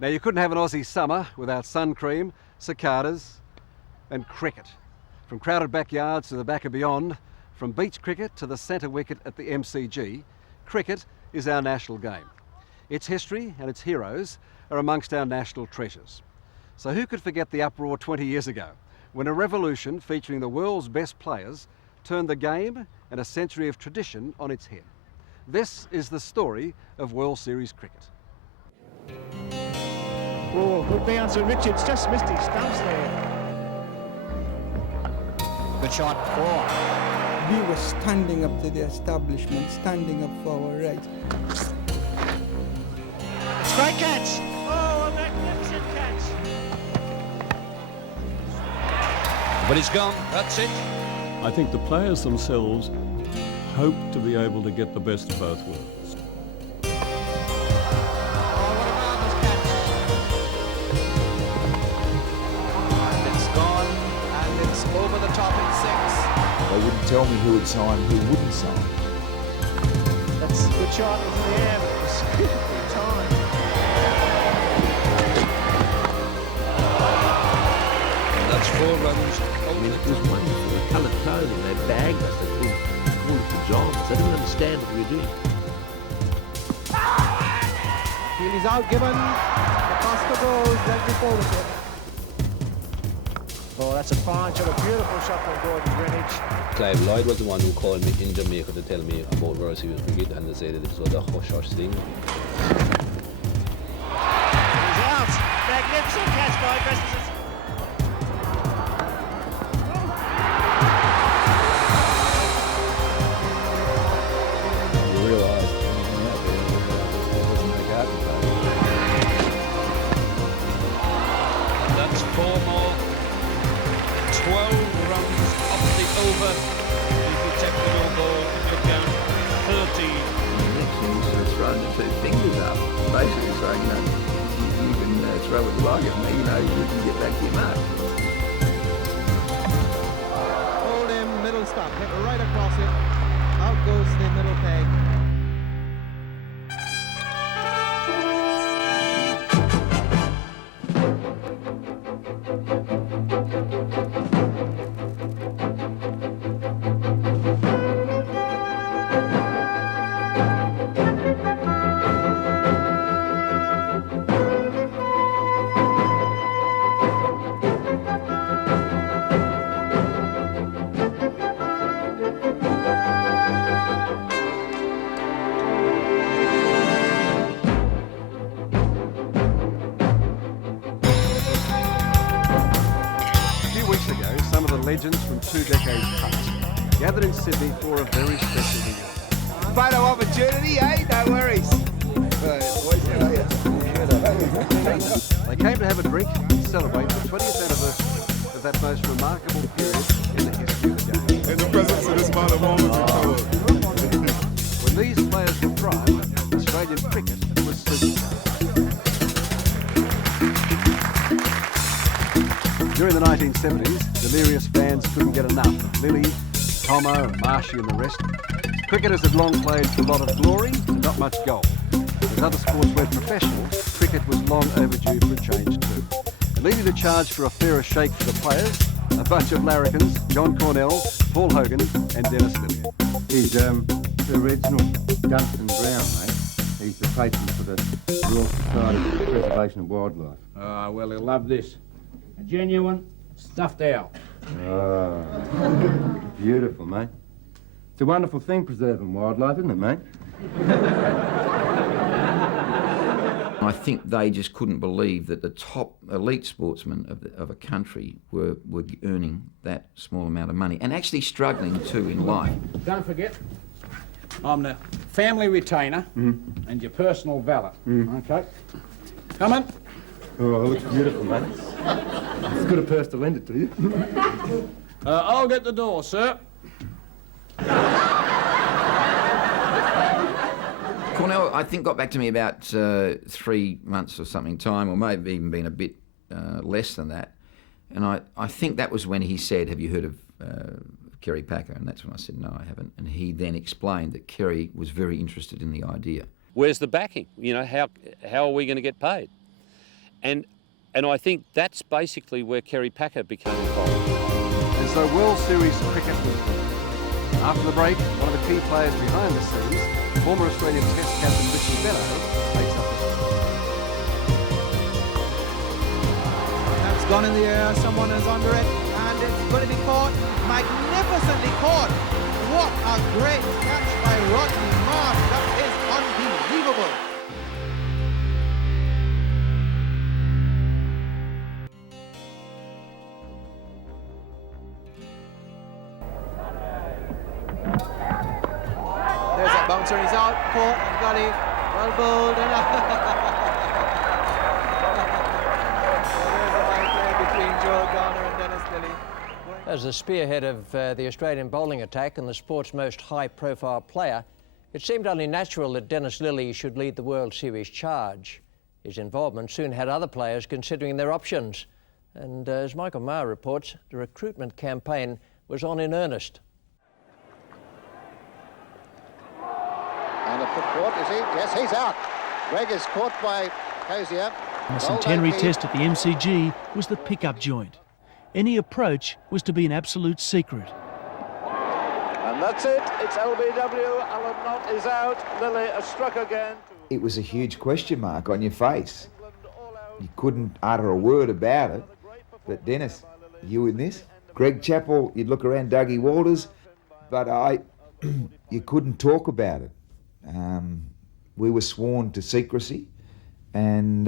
Now, you couldn't have an Aussie summer without sun cream, cicadas and cricket. From crowded backyards to the back and beyond, from beach cricket to the centre wicket at the MCG, cricket is our national game. Its history and its heroes are amongst our national treasures. So who could forget the uproar 20 years ago, when a revolution featuring the world's best players turned the game and a century of tradition on its head? This is the story of World Series cricket. Oh, good bounce, and Richards just missed his stumps there. Good shot, 4. We were standing up to the establishment, standing up for our rights. Straight catch! Oh, a magnificent catch! But he's gone, that's it. I think the players themselves hope to be able to get the best of both worlds. Over the top in 6. They wouldn't tell me who would sign, who wouldn't sign. That's a good shot into the air, but it was good time. That's 4 runs. I mean, it was wonderful. The coloured clothing, they bagged us, they called it pajamas. I didn't understand what we were doing. Healy's out given. The Costa goes right before wicket. Oh, that's a fine shot, a beautiful shot from Gordon Greenwich. Clive Lloyd was the one who called me in Jamaica to tell me about World Series cricket, and they said that it was a hush-hush thing. He's out. Magnificent catch by Christensen. You realise anything out there, it doesn't make out today. That's 4 more. 12 runs off the over. If you take the no ball, you're down 13. Next thing he's sort of throwing the 2 fingers up, basically saying, you can throw what you like at me, you can get back to your mark. Hold him, middle stop, hit right across it. Out goes the middle peg. Legends from 2 decades past gathered in Sydney for a very special reunion. Photo opportunity, eh? No worries. They came to have a drink and celebrate the 20th anniversary of that most remarkable period in the history of the game. In the presence of this man of moments When these players were prime, Australian cricket was superstar. During the 1970s, delirious fans couldn't get enough of Lilly, Tomo, and Marshy and the rest. Cricketers had long played for a lot of glory and not much gold. As other sports went professional, cricket was long overdue for a change too. And leading the charge for a fairer shake for the players, a bunch of larrikins, John Cornell, Paul Hogan and Dennis Lilly. He's the original Dunstan Brown, mate. He's the patron for the Royal Society for the Preservation of Wildlife. Ah, well, he'll love this. A genuine stuffed owl. Oh, beautiful, mate. It's a wonderful thing, preserving wildlife, isn't it, mate? I think they just couldn't believe that the top elite sportsmen of a country were earning that small amount of money and actually struggling too in life. Don't forget, I'm the family retainer and your personal valet. Okay? Come on. Oh, it looks beautiful, mate. It's good a purse to lend it to you. I'll get the door, sir. Cornell, I think, got back to me about 3 months or something time, or maybe even been a bit less than that. And I think that was when he said, have you heard of Kerry Packer? And that's when I said, no, I haven't. And he then explained that Kerry was very interested in the idea. Where's the backing? You know, how are we going to get paid? And I think that's basically where Kerry Packer became involved. And so World Series cricket was born. After the break, one of the key players behind the scenes, former Australian Test captain Richie Benaud, takes up the story. That's gone in the air, someone is under it, and it's going to be caught, magnificently caught. What a great catch by Rodney Marsh, that is unbelievable. There's that bouncer, he's out, caught, and gully, well bowled, and there's a fine play between Joel Garner and Dennis Lilly. As the spearhead of the Australian bowling attack and the sport's most high-profile player, it seemed only natural that Dennis Lilly should lead the World Series charge. His involvement soon had other players considering their options. And as Michael Maher reports, the recruitment campaign was on in earnest. And a foot caught, is he? Yes, he's out. Greig is caught by Cozier. The centenary test at the MCG was the pickup joint. Any approach was to be an absolute secret. And that's it. It's LBW. Alan Knott is out. Lilly has struck again. It was a huge question mark on your face. You couldn't utter a word about it. But Dennis, you in this? Greg Chappell, you'd look around Dougie Walters, but you couldn't talk about it. We were sworn to secrecy, and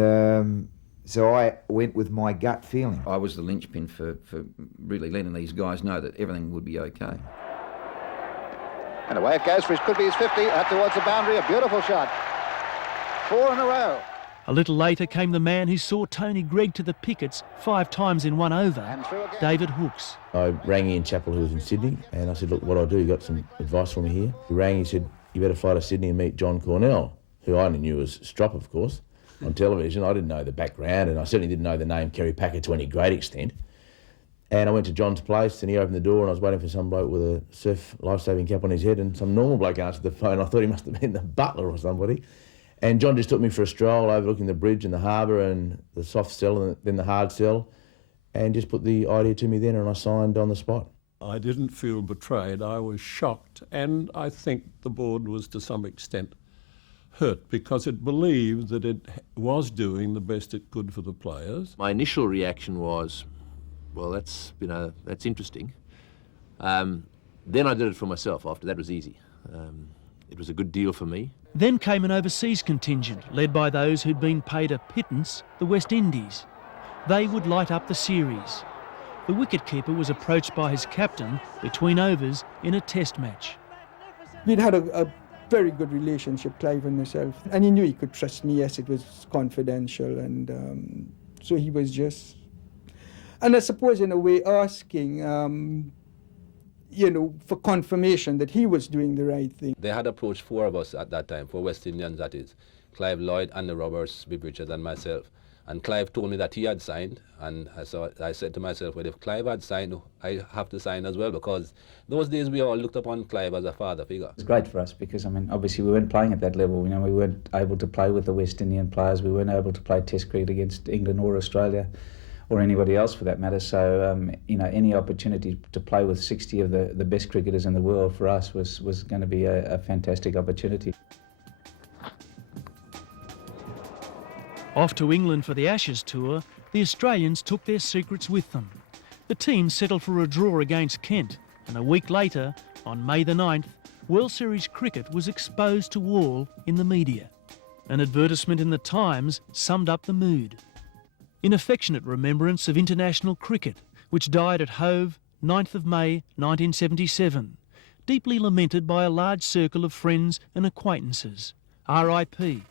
so I went with my gut feeling. I was the linchpin for really letting these guys know that everything would be okay. And away it goes for his, could be his 50, up towards the boundary, a beautiful shot. 4 in a row. A little later came the man who saw Tony Greig to the pickets 5 times in 1 over, David Hooks. I rang Ian Chappell, who was in Sydney, and I said, look, what do I do? You got some advice for me here? He rang, he said, you better fly to Sydney and meet John Cornell, who I only knew as Strop, of course, on television. I didn't know the background, and I certainly didn't know the name Kerry Packer to any great extent. And I went to John's place, and he opened the door, and I was waiting for some bloke with a surf life-saving cap on his head, and some normal bloke answered the phone. I thought he must have been the butler or somebody. And John just took me for a stroll overlooking the bridge and the harbour and the soft sell and then the hard sell, and just put the idea to me then, and I signed on the spot. I didn't feel betrayed. I was shocked, and I think the board was to some extent hurt because it believed that it was doing the best it could for the players. My initial reaction was, well, that's interesting. Then I did it for myself. After that, it was easy. It was a good deal for me. Then came an overseas contingent led by those who'd been paid a pittance, the West Indies. They would light up the series. The wicketkeeper was approached by his captain between overs in a test match. We'd had a very good relationship, Clive and myself, and he knew he could trust me. Yes, it was confidential, and so he was just, and I suppose in a way asking, for confirmation that he was doing the right thing. They had approached 4 of us at that time, 4 West Indians that is, Clive Lloyd, Andy Roberts, Bibb Richards and myself. And Clive told me that he had signed, and so I said to myself, well, if Clive had signed, I have to sign as well, because those days we all looked upon Clive as a father figure. It's great for us because, I mean, obviously we weren't playing at that level. You know, we weren't able to play with the West Indian players. We weren't able to play Test cricket against England or Australia or anybody else for that matter. So, any opportunity to play with 60 of the best cricketers in the world for us was going to be a fantastic opportunity. Off to England for the Ashes tour, the Australians took their secrets with them. The team settled for a draw against Kent, and a week later, on May the 9th, World Series cricket was exposed to all in the media. An advertisement in the Times summed up the mood. In affectionate remembrance of international cricket, which died at Hove, 9th of May 1977, deeply lamented by a large circle of friends and acquaintances. R.I.P.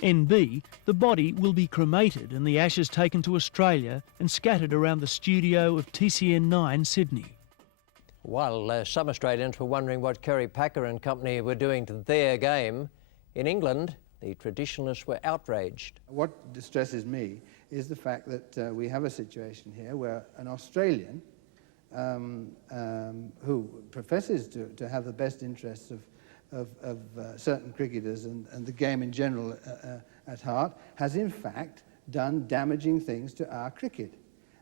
NB, the body will be cremated and the ashes taken to Australia and scattered around the studio of TCN 9 Sydney. While some Australians were wondering what Kerry Packer and company were doing to their game, in England, the traditionalists were outraged. What distresses me is the fact that we have a situation here where an Australian who professes to have the best interests of certain cricketers and the game in general at heart, has in fact done damaging things to our cricket.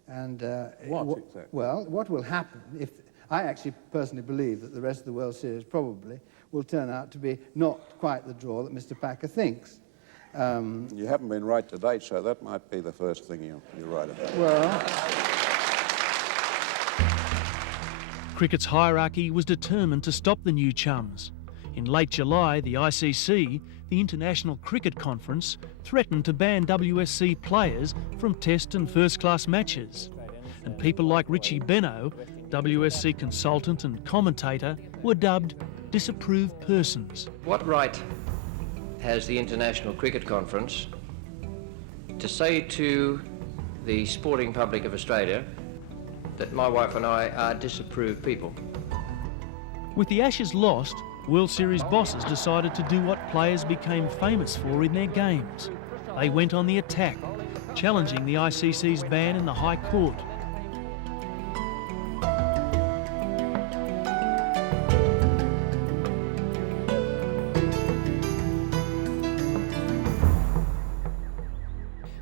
And What exactly? Well, what will happen if... I actually personally believe that the rest of the World Series probably will turn out to be not quite the draw that Mr. Packer thinks. You haven't been right to date, so that might be the first thing you're right about. Well... Cricket's hierarchy was determined to stop the new chums. In late July, the ICC, the International Cricket Conference, threatened to ban WSC players from Test and first-class matches. And people like Richie Benaud, WSC consultant and commentator, were dubbed disapproved persons. What right has the International Cricket Conference to say to the sporting public of Australia that my wife and I are disapproved people? With the Ashes lost, World Series bosses decided to do what players became famous for in their games. They went on the attack, challenging the ICC's ban in the High Court.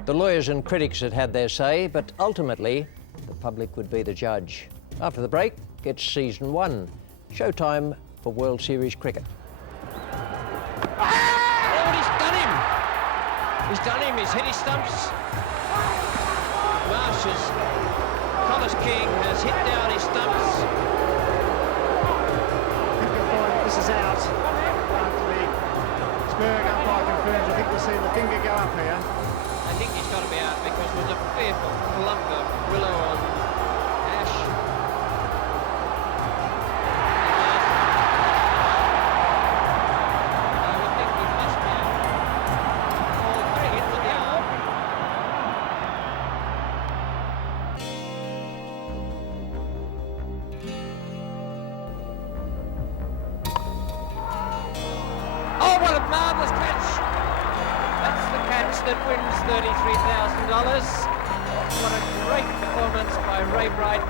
The lawyers and critics had had their say, but ultimately, the public would be the judge. After the break, it's season 1. Showtime for World Series cricket. Oh, he's done him! He's done him, he's hit his stumps. Collis King has hit down his stumps. This is out. After the Spurring umpire confirms, I think we'll see the finger go up here. I think he's got to be out because there's a fearful clump of willow on ash. I would think he must be out. Oh, very hit with the arm. Oh, what a marvellous catch! That's the catch that wins $33,000. What a great performance by Ray Bright.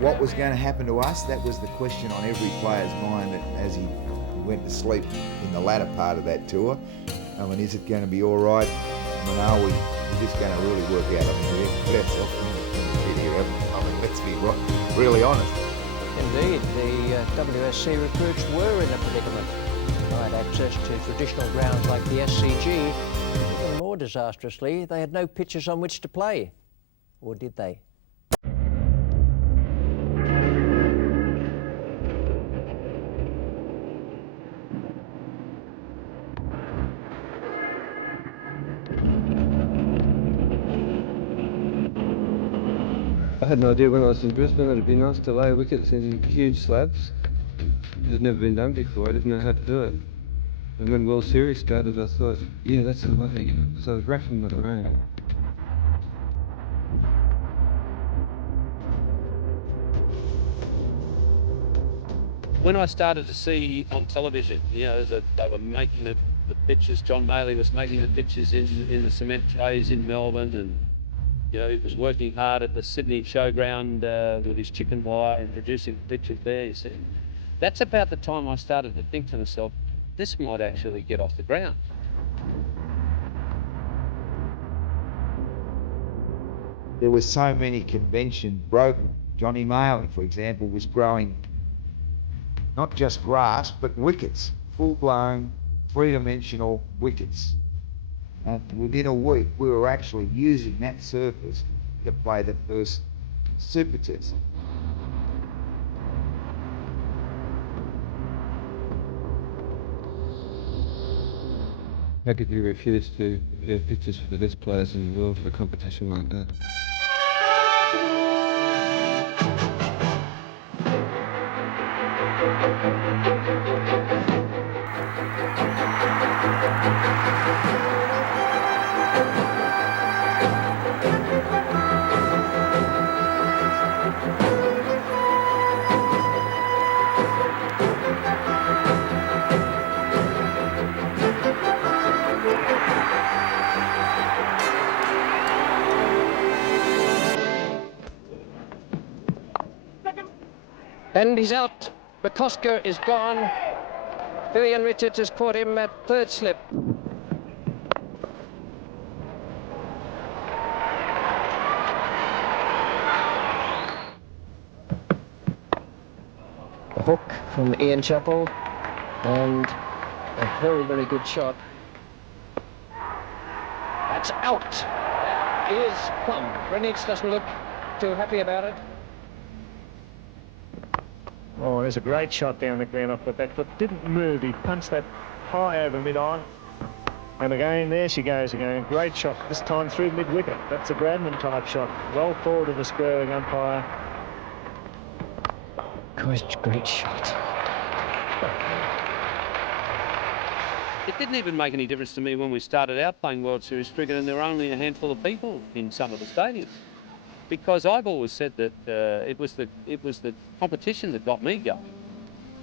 What was going to happen to us? That was the question on every player's mind as he went to sleep in the latter part of that tour. I mean, is it going to be all right? I mean, are we just going to really work out? I mean, we have to put ourselves in the shit here, haven't we? I mean, let's be really honest. Indeed, the WSC recruits were in a predicament. They had access to traditional grounds like the SCG. Even more disastrously, they had no pitches on which to play. Or did they? I had no idea when I was in Brisbane it'd be nice to lay wickets in huge slabs. It had never been done before, I didn't know how to do it. And when World Series started I thought, yeah, that's the way, you know, so I was racking with around. When I started to see on television, you know, that they were making the pitches, John Maley was making the pitches in the cement trays in Melbourne, and you know, he was working hard at the Sydney showground with his chicken wire and producing pitches there. He said, that's about the time I started to think to myself, this might actually get off the ground. There were so many conventions broken. Johnny Maley, for example, was growing not just grass, but wickets, full-blown, three-dimensional wickets. And within a week, we were actually using that surface to play the first Super Test. How could you refuse to have pitches for the best players in the world for a competition like that? And he's out. McCosker is gone. Vivian Richards has caught him at third slip. hook from Ian Chappell, and a very, very good shot. That's out. That is plumb. Greenwich doesn't look too happy about it. Oh, there's a great shot down the ground off the back foot. Didn't move. He punched that high over mid-eye. And again, there she goes again. Great shot, this time through mid-wicket. That's a Bradman type shot. Well forward of the squaring umpire. Great shot. It didn't even make any difference to me when we started out playing World Series cricket and there were only a handful of people in some of the stadiums. Because I've always said that it was the competition that got me going.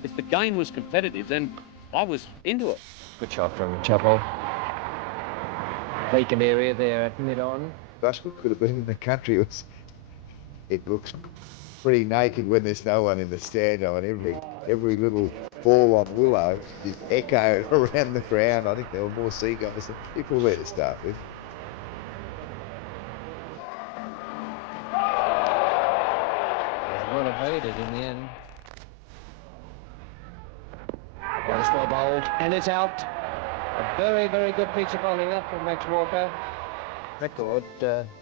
If the game was competitive, then I was into it. Good shot from Chappell. Vacant area there at mid-on. Best could have been in the country. It looks pretty naked when there's no one in the stand. I mean, every little ball on Willow is echoed around the ground. I think there were more seagulls than people there to start with. Well evaded in the end. That's well bowled, and it's out. A very, very good piece of bowling that from Max Walker. Record,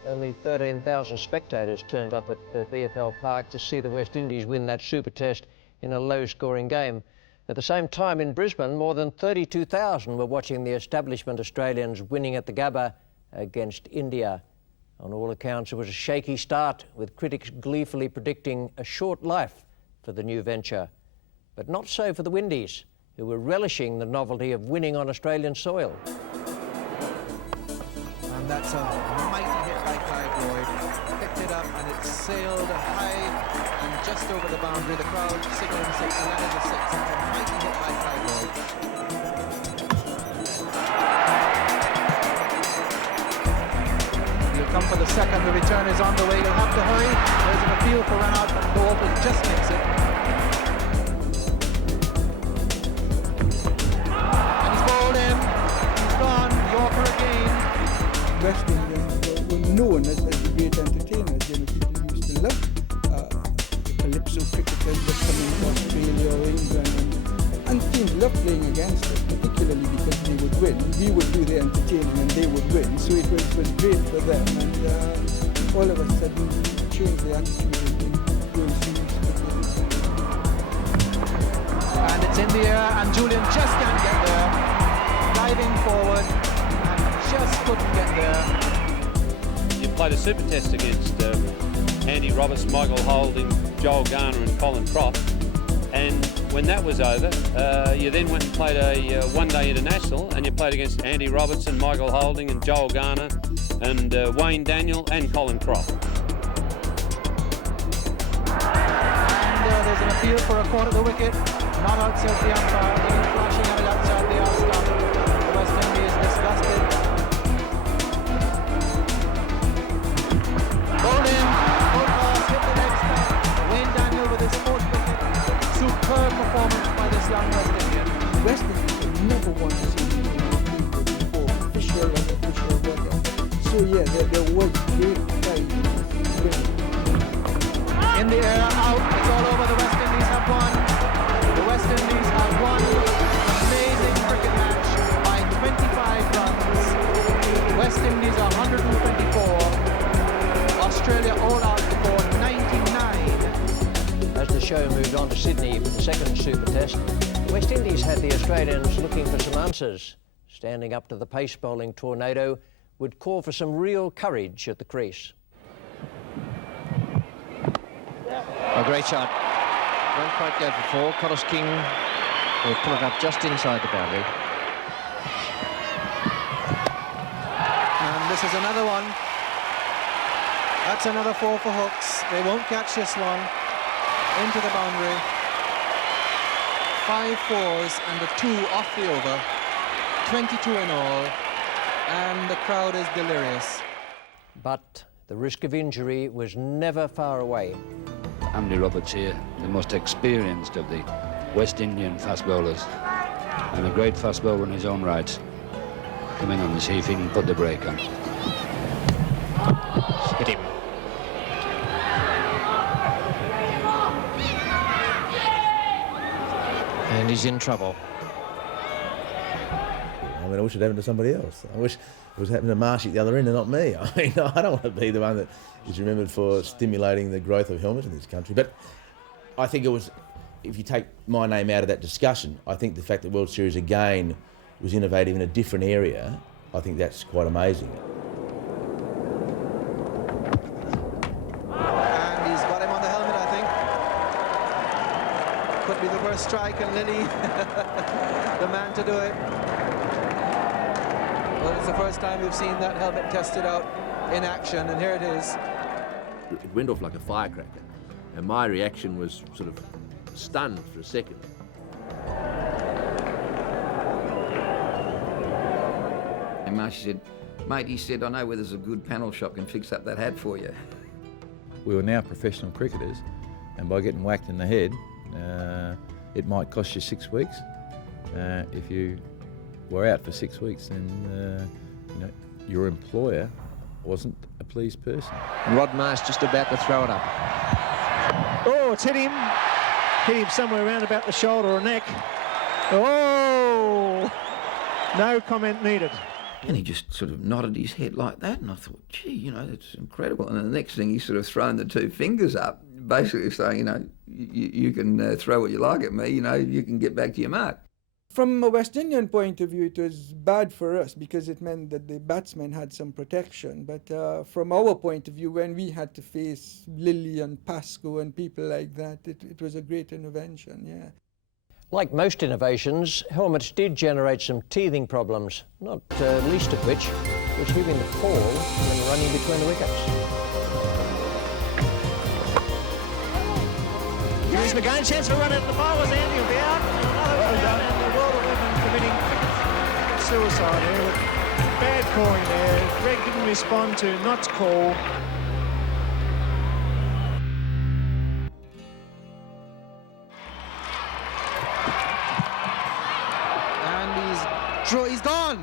only 13,000 spectators turned up at VFL Park to see the West Indies win that Super Test in a low-scoring game. At the same time in Brisbane, more than 32,000 were watching the establishment Australians winning at the Gabba against India. On all accounts, it was a shaky start, with critics gleefully predicting a short life for the new venture. But not so for the Windies, who were relishing the novelty of winning on Australian soil. And that's a mighty hit by Clive Lloyd. Picked it up and it sailed high and just over the boundary. The crowd signaling 6, and that is a 6. That's a mighty hit by Clive Lloyd. He'll come for the second. The return is on the way. He'll have to hurry. There's an appeal for run out, but Thorpe just makes it. And he's bowled in. He's gone. Yorker again. West Indians were known as the great entertainers. You know, people used to love the calypso cricketers that come into Australia or England, and teams loved playing against us, particularly because they would win. We would do the entertaining and they would win, so it was great for them. And all of a sudden, we changed the attitude in World Series cricket. And it's in the air, and Julian just can't get there. Diving forward. Just couldn't get there. You played a Super Test against Andy Roberts, Michael Holding, Joel Garner and Colin Croft, and when that was over, you then went and played a one-day international, and you played against Andy Roberts and Michael Holding and Joel Garner and Wayne Daniel and Colin Croft. And there's an appeal for a corner of the wicket, not outside the umpire, they're flashing at it outside the off-stump. The West Indies disgusted. Bowled in, full toss, hit the leg stump. Wayne Daniel with his 4th wicket. Superb performance by this young West Indian. West Indies have never won a series before, official and official record. So yeah, there was great pride in winning. In the air, out, it's all over. The West Indies have won. The West Indies have won an amazing cricket match by 25 runs. The West Indies are 124. Australia all out for 99. As the show moved on to Sydney for the second Super Test, West Indies had the Australians looking for some answers. Standing up to the pace bowling tornado would call for some real courage at the crease. A great shot. Won't quite go for 4. Cottis King will pull it up just inside the boundary. And this is another one. That's another 4 for hooks. They won't catch this one. Into the boundary. 5 4s and a 2 off the over. 22 in all. And the crowd is delirious. But the risk of injury was never far away. Andy Roberts here, the most experienced of the West Indian fast bowlers, and a great fast bowler in his own right. Come in on the see if he can put the brake on. Hit him. he's in trouble. I mean, I wish it happened to somebody else. I wish it was happening to Marshy at the other end and not me. I mean, I don't want to be the one that is remembered for stimulating the growth of helmets in this country. But I think it was, if you take my name out of that discussion, I think the fact that World Series again was innovative in a different area, I think that's quite amazing. And he's got him on the helmet, I think. Could be the first strike, and Lilly, the man to do it. Well, it's the first time we've seen that helmet tested out in action, and here it is. It went off like a firecracker, and my reaction was sort of stunned for a second. And Marshy said, mate, he said, I know where there's a good panel shop can fix up that hat for you. We were now professional cricketers, and by getting whacked in the head, it might cost you 6 weeks. If you were out for 6 weeks, then you know, your employer wasn't a pleased person. Rod Marsh just about to throw it up. Oh, it's hit him. Hit him somewhere around about the shoulder or neck. Oh! No comment needed. And he just sort of nodded his head like that, and I thought, gee, you know, it's incredible. And then the next thing, he's sort of thrown the two fingers up, basically saying, you know, you can throw what you like at me, you know, you can get back to your mark. From a West Indian point of view, it was bad for us because it meant that the batsmen had some protection. But from our point of view, when we had to face Lilly and Pascoe and people like that, it was a great intervention, yeah. Like most innovations, helmets did generate some teething problems, not least of which was having to fall when running between the wickets. Here's McGain, chance for a run at the bowlers, and he'll be out. Another run, and the World 11 committing suicide here. Bad calling there. Greig didn't respond to Knott's call. He's gone.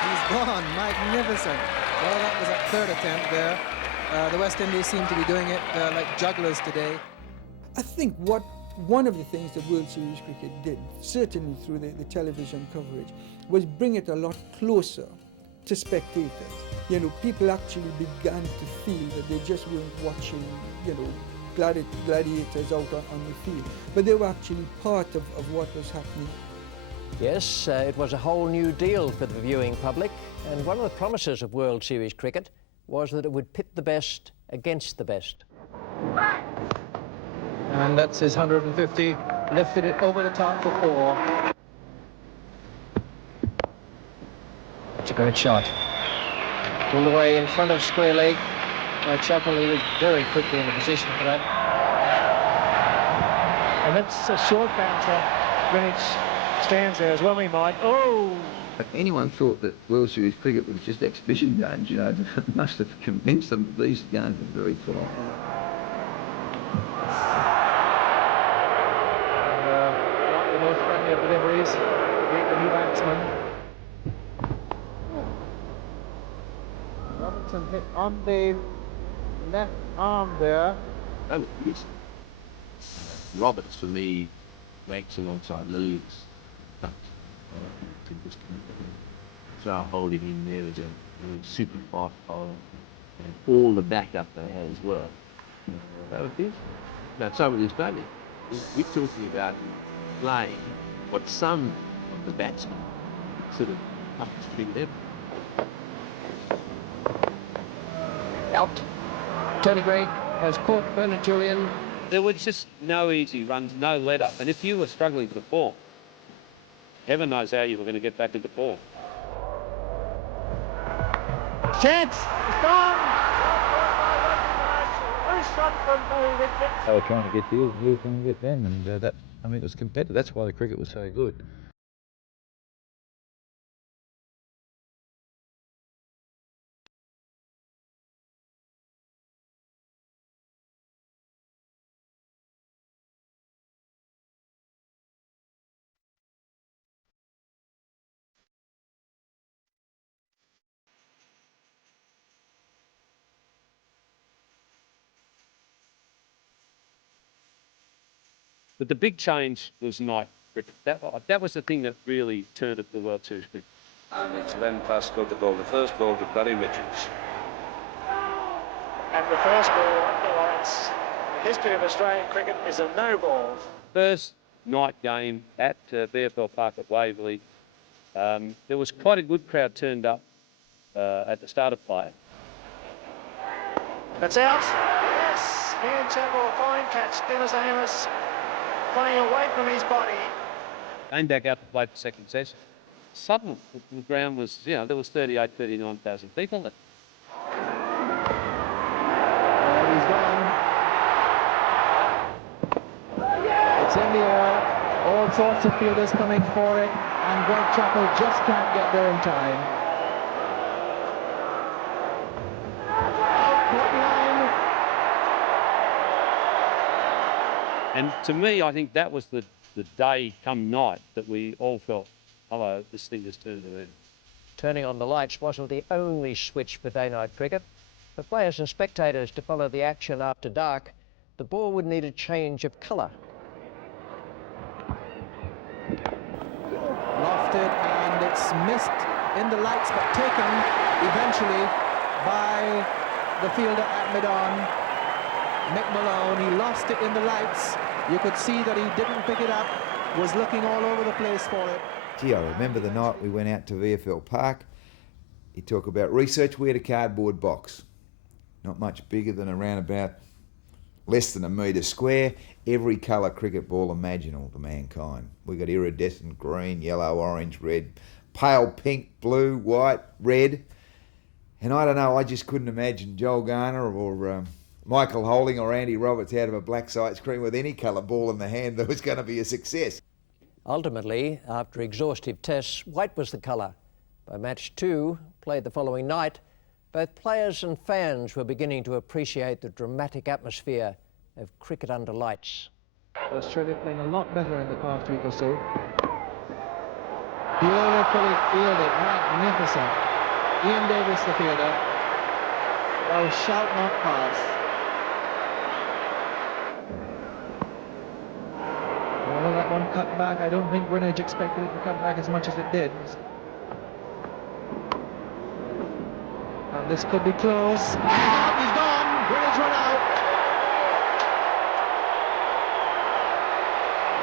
He's gone. Magnificent. Well, that was a third attempt there. The West Indies seem to be doing it like jugglers today. I think one of the things that World Series cricket did, certainly through the television coverage, was bring it a lot closer to spectators. You know, people actually began to feel that they just weren't watching, you know, gladiators out on the field, but they were actually part of what was happening. Yes, it was a whole new deal for the viewing public, and one of the promises of World Series cricket was that it would pit the best against the best. And that's his 150, lifted it over the top for 4. It's a great shot. All the way in front of square leg by Chappell. He was very quickly in the position for that. And that's a short bouncer. Greenwich stands there as well, he might. Oh! If anyone thought that World Series cricket was just exhibition games, you know, it must have convinced them that these games are very full on. Not the most friendly of deliveries. Great the new batsman. Robinson hit on the left arm there. That was easy. Roberts, for me, ranks alongside Lilly. Throw holding in there was a super fast bowler, and all the backup they had as well. That was it. Now, so with Australia, we're talking about playing what some of the batsmen sort of up to string level. Out. Tony Greig has caught Bernard Julian. There was just no easy runs, no let up, and if you were struggling for form, heaven knows how you were going to get back into form. Chance! It's gone! First shot from Barry Richards. They were trying to get you, we were trying to get them, and that, I mean, it was competitive. That's why the cricket was so good. But the big change was night cricket. That was the thing that really turned it to the World Series cricket. And it's Len Pascoe to bowl the first ball to Barry Richards. And the first ball under lights in the history of Australian cricket is a no ball. First night game at VFL Park at Waverley. There was quite a good crowd turned up at the start of play. That's out. Yes, Ian Chappell, fine catch. Dennis Amos playing away from his body. Came back out to play the second session. Suddenly, the ground was, there was 39,000 people there. He's gone. It's in the air. All sorts of fielders coming for it, and Greig Chappell just can't get there in time. And to me, I think that was the day come night that we all felt, hello, this thing has turned around. Turning on the lights wasn't the only switch for day-night cricket. For players and spectators to follow the action after dark, the ball would need a change of colour. Lofted, and it's missed in the lights, but taken eventually by the fielder at mid-on, Mick Malone. He lost it in the lights. You could see that he didn't pick it up, was looking all over the place for it. Gee, I remember the night we went out to VFL Park. You talk about research. We had a cardboard box, not much bigger than around about less than a metre square. Every colour cricket ball imaginable to mankind. We got iridescent green, yellow, orange, red, pale pink, blue, white, red. And I don't know, I just couldn't imagine Joel Garner or Michael Holding or Andy Roberts out of a black side screen with any colour ball in the hand that was going to be a success. Ultimately, after exhaustive tests, white was the colour. By match 2, played the following night, both players and fans were beginning to appreciate the dramatic atmosphere of cricket under lights. Australia playing a lot better in the past week or so. Beautifully fielded, magnificent. Ian Davis, the fielder. Thou shalt not pass. Although that one cut back, I don't think Greenwich expected it to cut back as much as it did. And this could be close. He's gone! Greenwich run out!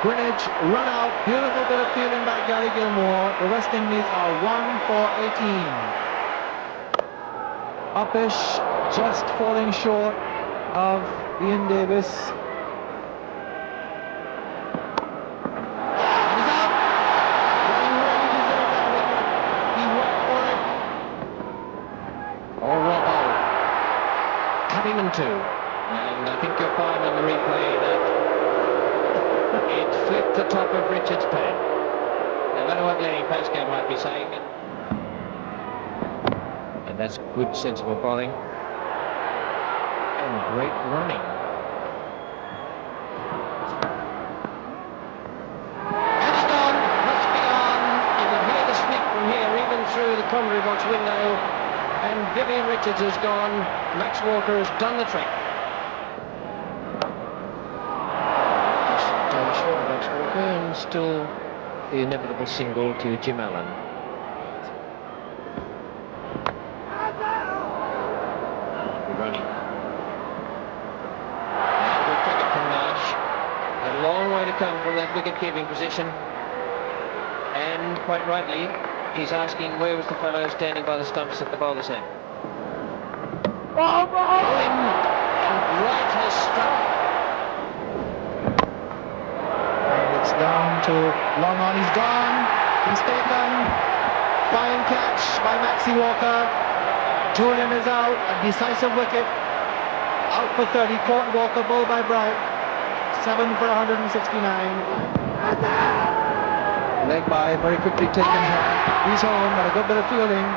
Greenwich run out. Beautiful bit of fielding by Gary Gilmore. The West Indies are 1 for 18. Uppish just falling short of Ian Davis. And he's out. He really deserved that wicket. He worked for it. Oh, Robbo. Cutting them too. And I think you'll find on the replay that it flipped the top of Richards' pad. No matter what Lenny Pascoe might be saying. And that's good, sensible bowling. And great running. And he's gone. Must be on. You can hear the squeak from here, even through the commentary box window. And Vivian Richards has gone. Max Walker has done the trick. Short of Max Walker, and still the inevitable single to Jim Allen. Running. Now good cricket from Marsh. A long way to come from that wicket-keeping position. And quite rightly, he's asking where was the fellow standing by the stumps at the bowler's end. And Wright has struck. It's down to long on. He's gone. He's taken. Fine catch by Maxie Walker. Julian is out. A decisive wicket. Out for 30. Caught Walker, bowled by Bright. 7 for 169. Leg by, very quickly taken home. He's home, but a good bit of fielding.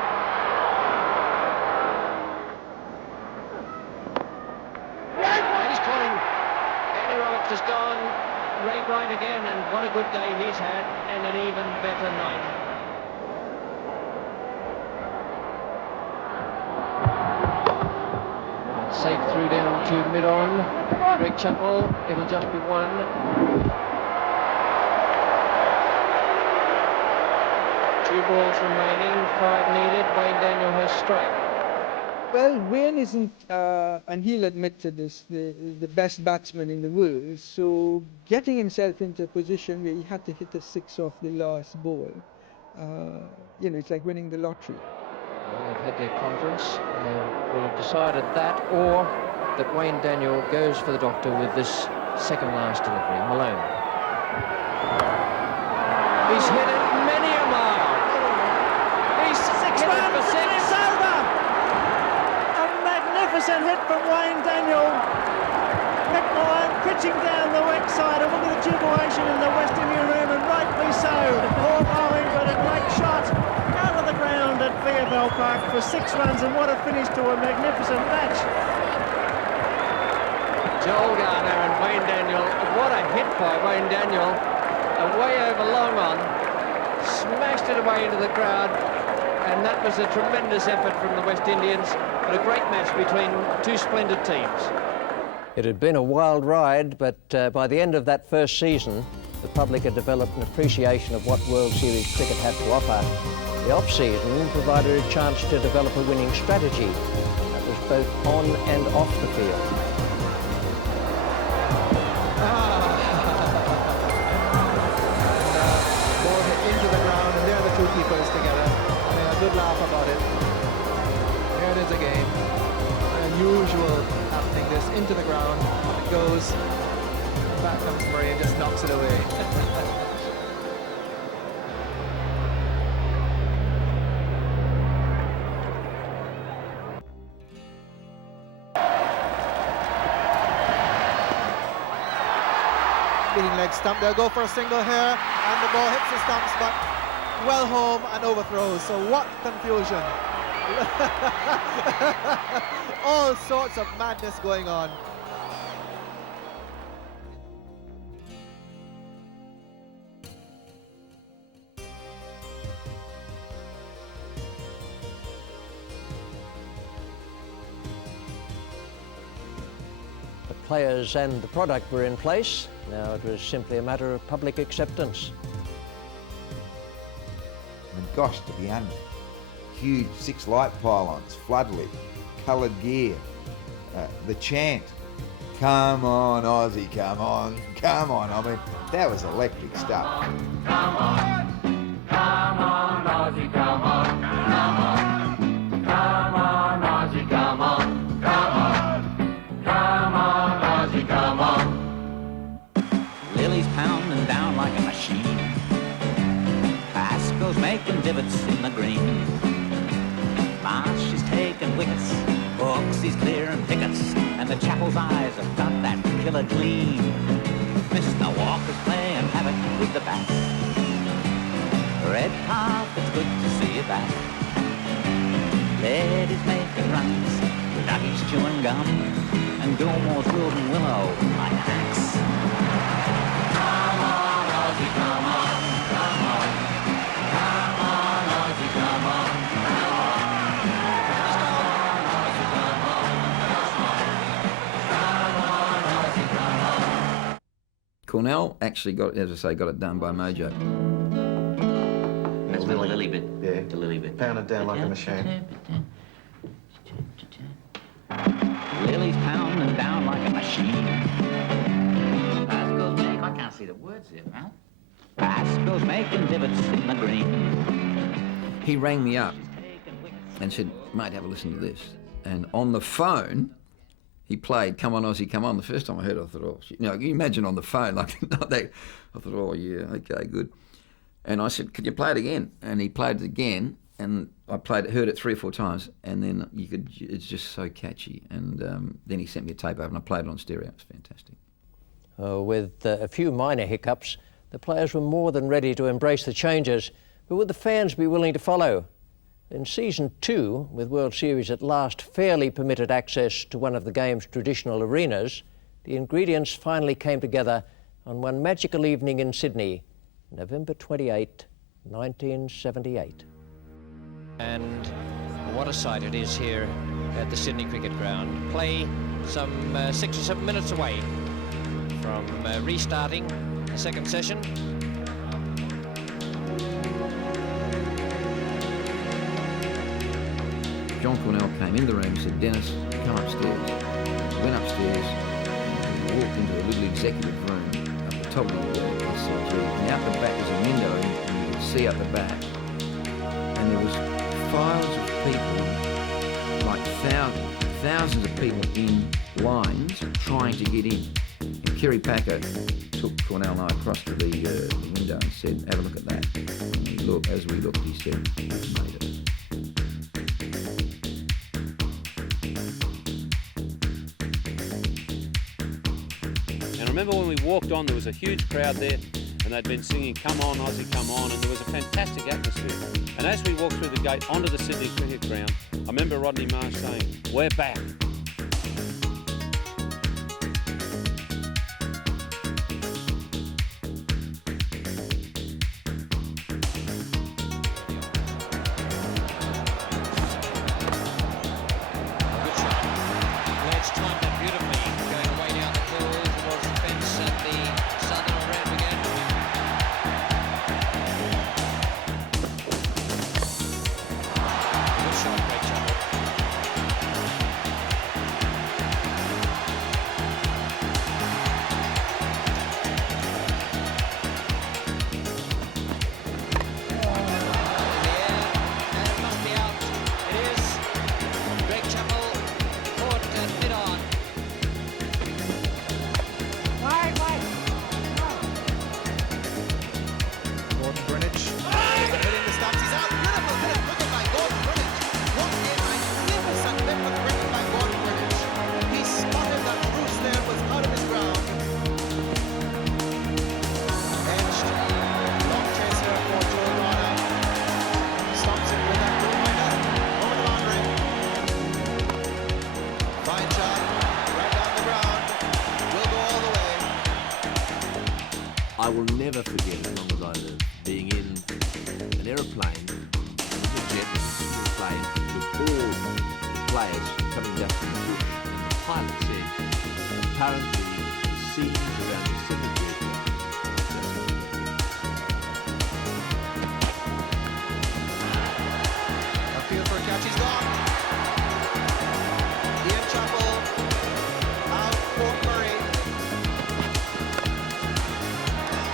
And he's calling. Andy Roberts has gone. Ray Bright again, and what a good day he's had, and an even better night. Safe through down to mid-on. Greig Chappell, it'll just be one. 2 balls remaining, 5 needed. Wayne Daniel has struck. Well, Wayne isn't, and he'll admit to this, the best batsman in the world. So getting himself into a position where he had to hit a 6 off the last ball, you know, it's like winning the lottery. Well, they've had their conference. Will have decided that, or that Wayne Daniel goes for the doctor with this second last delivery. Malone. He's hit it many a mile. He's 6 runs for 6. It's over. A magnificent hit from Wayne Daniel. Mick Malone pitching down the wet side, and look at the jubilation in the West Indian room, and rightly so. Poor bowling, but a great shot out of the ground at VFL Park for 6 runs, and what a finish to a magnificent match. Joel Garner and Wayne Daniel. What a hit by Wayne Daniel. Away over long on. Smashed it away into the crowd. And that was a tremendous effort from the West Indians. But a great match between 2 splendid teams. It had been a wild ride, but by the end of that first season, the public had developed an appreciation of what World Series cricket had to offer. The off-season provided a chance to develop a winning strategy. That was both on and off the field. Ball hit into the ground, and there are the 2 keepers together. Having a good laugh about it. Here it is again. Unusual happening, this into the ground. It goes. Back comes Murray and just knocks it away. Spinning leg stump. They'll go for a single here, and the ball hits the stumps, but well home and overthrows. So what confusion! All sorts of madness going on. The players and the product were in place. Now it was simply a matter of public acceptance. I mean, gosh, to be honest, huge 6 light pylons, floodlit, coloured gear, the chant, come on Aussie, come on, come on. I mean, that was electric stuff. Come on Aussie, come on, come on, come on Aussie, come on, come on, come on Aussie, come on. Lily's pounding down like a machine. Pascoe's making divots in the green. Marsh is taking wickets, Hooks he's clearing pickets, and the Chappell's eyes have got that killer gleam. Mr. Walker's playing havoc with the bats. Red Park, it's good to see you back. Lady's making runs, Ducky's chewing gum, and Gilmore's wielding willow like an axe. Come on Aussie, come on, come on, come on Aussie, come on, come on. Cornell actually got, as I say, got it done by Mojo. That's the lily bit. Yeah, the lily bit. Pounded down like a machine. Lily's pounding down like a machine. Pascoe's making, I can't see the words here, Mal. Pascoe's making divots in the green. He rang me up and said, mate, have a listen to this. And on the phone, he played Come On Aussie, Come On. The first time I heard it, I thought, oh, shit. You know, can you imagine on the phone, like, not that. I thought, oh, yeah, okay, good. And I said, could you play it again? And he played it again, and I heard it 3 or 4 times, and then it's just so catchy. And then he sent me a tape over, and I played it on stereo. It was fantastic. With a few minor hiccups, the players were more than ready to embrace the changes, but would the fans be willing to follow? In Season 2, with World Series at last fairly permitted access to one of the game's traditional arenas, the ingredients finally came together on one magical evening in Sydney, November 28, 1978. And what a sight it is here at the Sydney Cricket Ground. Play some 6 or 7 minutes away from restarting the second session. John Cornell came in the room and said, "Dennis, come upstairs." He went upstairs, and walked into a little executive room up the top of the SCG, and out the back was a window, and you could see out the back, and there was files of people, like thousands of people in lines trying to get in. And Kerry Packer took Cornell and I across to the window and said, "Have a look at that." And as we looked, he said, "We've made it." And I remember when we walked on, there was a huge crowd there, and they'd been singing "Come On, Aussie, Come On," and there was a fantastic atmosphere. And as we walked through the gate onto the Sydney Cricket Ground, I remember Rodney Marsh saying, "We're back." I will never forget, as long as I live, being in an aeroplane, a jet, a plane, with all the players coming down from the bush, and the pilot said, apparently the scenes around the cemetery. Appeal for a catch, he's gone. Ian Chappell, out, Port Murray.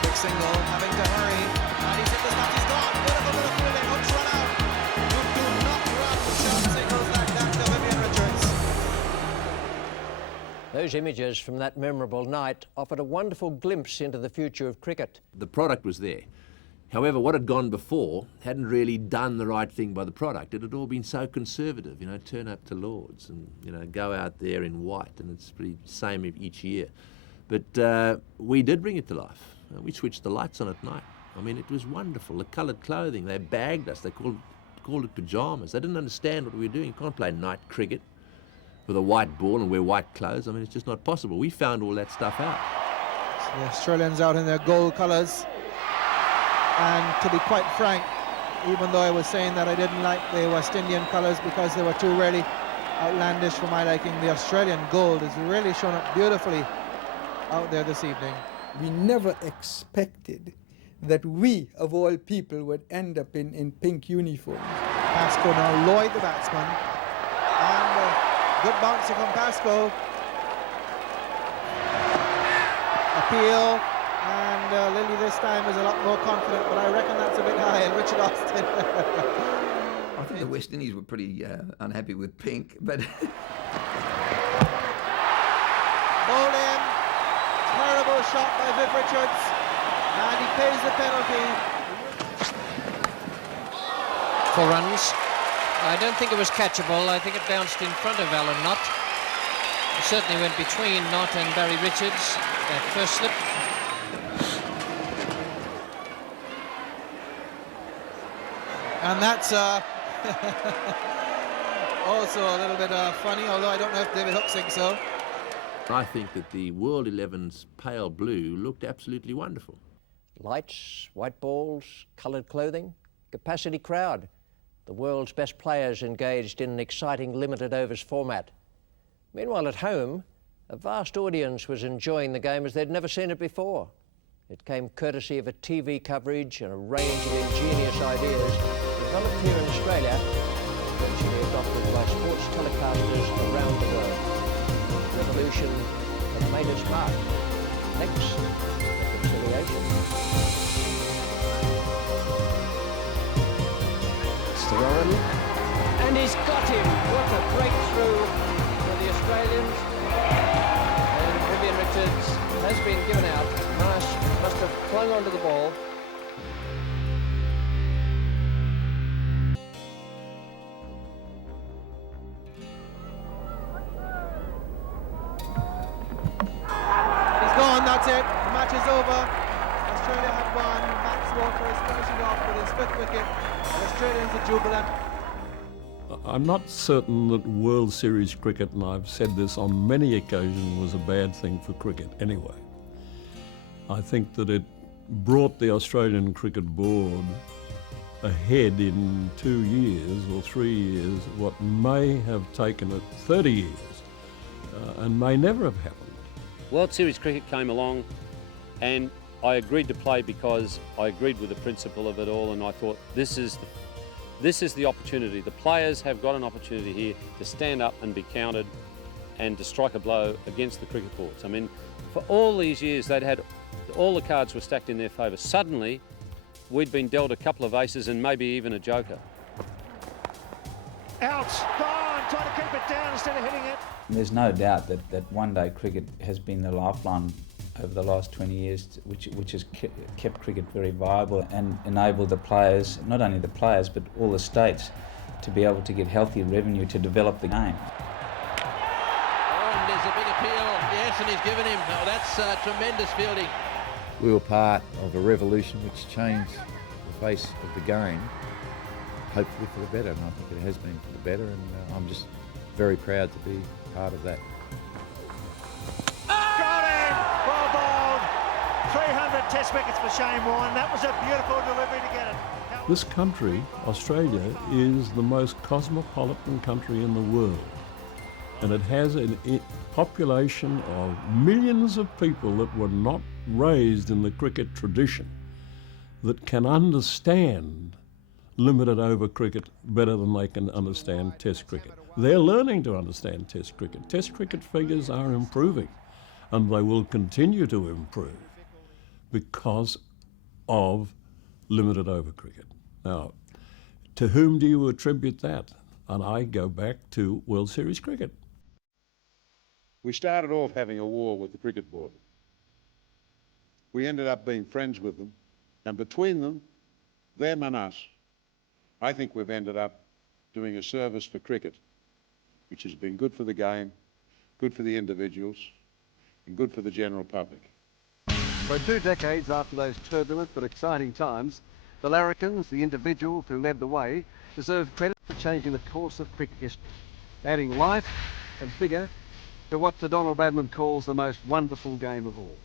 Big single, having to hurry, and he's hit the stumps, he's gone. Beautiful little fielding, hooks run out. You do not run short singles like that to Vivian Richards. Those images from that memorable night offered a wonderful glimpse into the future of cricket. The product was there. However, what had gone before hadn't really done the right thing by the product. It had all been so conservative, you know, turn up to Lords and, you know, go out there in white, and it's pretty same each year. But we did bring it to life. We switched the lights on at night. I mean, it was wonderful. The coloured clothing, they bagged us. They called it pyjamas. They didn't understand what we were doing. You can't play night cricket with a white ball and wear white clothes. I mean, it's just not possible. We found all that stuff out. So the Australians out in their gold colours. And to be quite frank, even though I was saying that I didn't like the West Indian colours because they were too really outlandish for my liking, the Australian gold has really shown up beautifully out there this evening. We never expected that we, of all people, would end up in pink uniforms. Pascoe now, Lloyd the batsman, and good bouncing from Pascoe. Appeal, and Lily this time is a lot more confident, but I reckon that's a bit high, and Richard Austin. I think the West Indies were pretty unhappy with pink, but... Bowled in, terrible shot by Viv Richards, and he pays the penalty. 4 runs. I don't think it was catchable. I think it bounced in front of Alan Knott. It certainly went between Knott and Barry Richards, that first slip. And that's also a little bit funny, although I don't know if David Hook thinks so. I think that the World 11's pale blue looked absolutely wonderful. Lights, white balls, coloured clothing, capacity crowd. The world's best players engaged in an exciting limited overs format. Meanwhile, at home, a vast audience was enjoying the game as they'd never seen it before. It came courtesy of a TV coverage and a range of ingenious ideas developed here in Australia, virtually adopted by sports telecasters around the world. A revolution that made its mark. Next, reconciliation. Rowan, and he's got him. What a breakthrough for the Australians. And Vivian Richards has been given out. Marsh must have clung onto the ball. He's gone, that's it. The match is over. Australia have won. Max Walker is finishing off with his 5th wicket. The Australians are jubilant. I'm not certain that World Series cricket, and I've said this on many occasions, was a bad thing for cricket anyway. I think that it brought the Australian Cricket Board ahead in 2 years or 3 years what may have taken it 30 years and may never have happened. World Series cricket came along and I agreed to play because I agreed with the principle of it all, and I thought this is the opportunity. The players have got an opportunity here to stand up and be counted and to strike a blow against the cricket boards. I mean, for all these years they'd had, all the cards were stacked in their favour. Suddenly we'd been dealt a couple of aces and maybe even a joker. Out, gone, trying to keep it down instead of hitting it. There's no doubt that one-day cricket has been the lifeline over the last 20 years, which has kept cricket very viable and enabled the players, not only the players, but all the states, to be able to get healthy revenue to develop the game. Oh, and there's a big appeal. Yes, and he's given him. Oh, that's tremendous fielding. We were part of a revolution which changed the face of the game, hopefully for the better, and I think it has been for the better, and I'm just very proud to be part of that. Got him! Well bowled. 300 test wickets for Shane Warne. That was a beautiful delivery to get it. This country, Australia, is the most cosmopolitan country in the world, and it has a population of millions of people that were not raised in the cricket tradition that can understand limited over cricket better than they can understand test cricket. They're learning to understand test cricket. Test cricket figures are improving, and they will continue to improve because of limited over cricket. Now, to whom do you attribute that? And I go back to World Series cricket. We started off having a war with the cricket board. We ended up being friends with them, and between them and us, I think we've ended up doing a service for cricket, which has been good for the game, good for the individuals, and good for the general public. For 2 decades after those turbulent but exciting times, the larrikins, the individuals who led the way, deserve credit for changing the course of cricket history, adding life and vigour to what Sir Donald Bradman calls the most wonderful game of all.